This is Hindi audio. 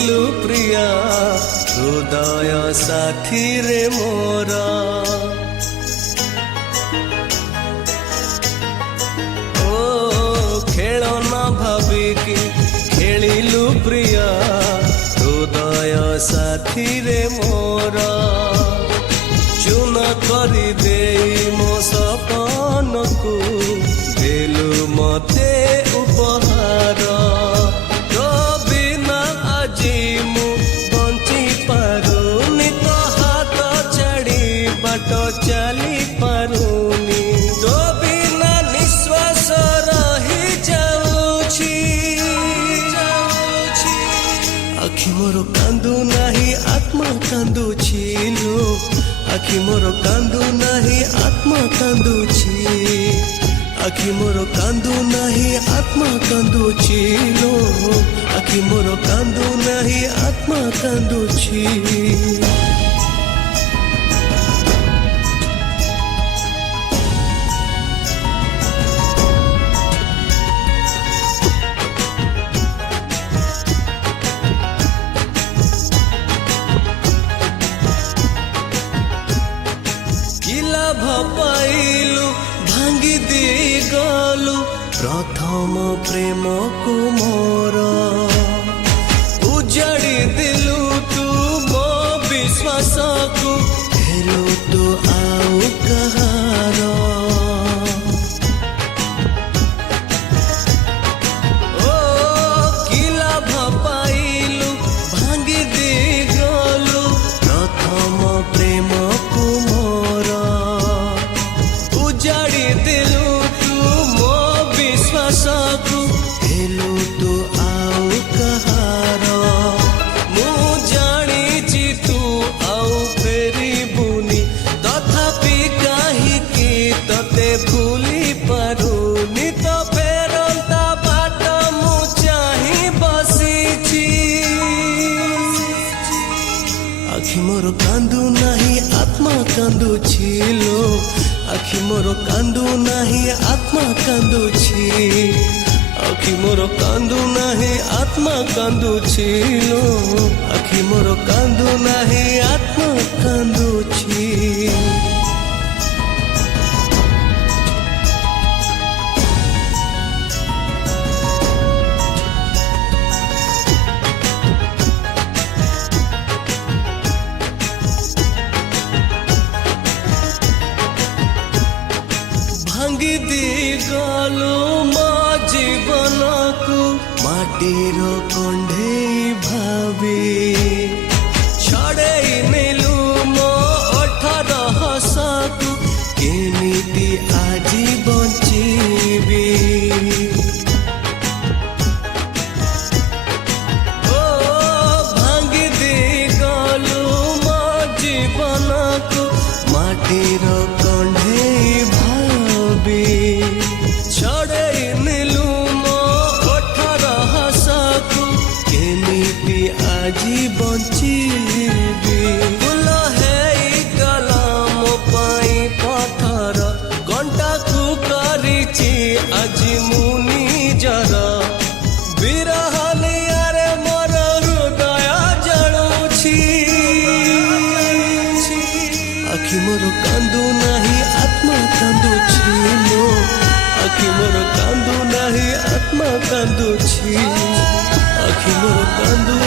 खेलिलु प्रिया हृदय साथी रे मोरा खेलना भाविकी खेलिलु प्रिया हृदय साथी रे मोरा चून करी दे मो सपन को देलु मते उपहार तो बिना आजी मु बंची पारुनी तो हाथ छाड़ी बाट चली पारुनी तो बिना निश्वास रही जाऊछी आखि मोर कांदू नहीं आत्मा कांदुछि लो आखि मोर कांदू नहीं आत्मा कांदुछि आखि मोर कांदू नहीं आत्मा कांदुछि लो आखि मोर कांदू नहीं आत्मा कांदुछि पाइलु भांगी दी गलु प्रथम प्रेम को मोर उजाड़ी दिलु तू मो विश्वास को हेलो तू आउ कहार ओ किला पाइलु भांगी दी गलु प्रथम प्रेम को मोर उजाड़ी दिलु तू मो विश्वास को हेलु तू आउ कहार मु जानी तू आउ फेरी बुनी तथापि काहीकि तते भूली पारुनी तो फेरंता बाट मु चाही बसीची आखि मोर कांदू नहीं आत्मा कांदुछि लो आखि मोर कांदू नहीं आत्मा कांदुछि आखि मोर कांदू नहीं आत्मा कांदुछि लो आखि मोर कांदू नहीं आत्मा कांदुछि भांगी दी गलु मो जीवन को माटीर कंढेई भावी छड़ेई नेलु मो 18 हस को केमिति आजी बंचीबी ओ भांगी दी गलु मो जीवन को माटीर कंढेई छड़े नीलु मो 18 हस को केमिति आजी बंचीबी फूल है कलाम पाई पथर घंटा को करिछि आजी मुनि जर बिरहनियारे मोर हृदय जलुछि आखि मोर कांदू नहीं आत्मा कांदुछि लो आखि मोर कांदू नहीं आत्मा कांदुछि आखि मोर कांदू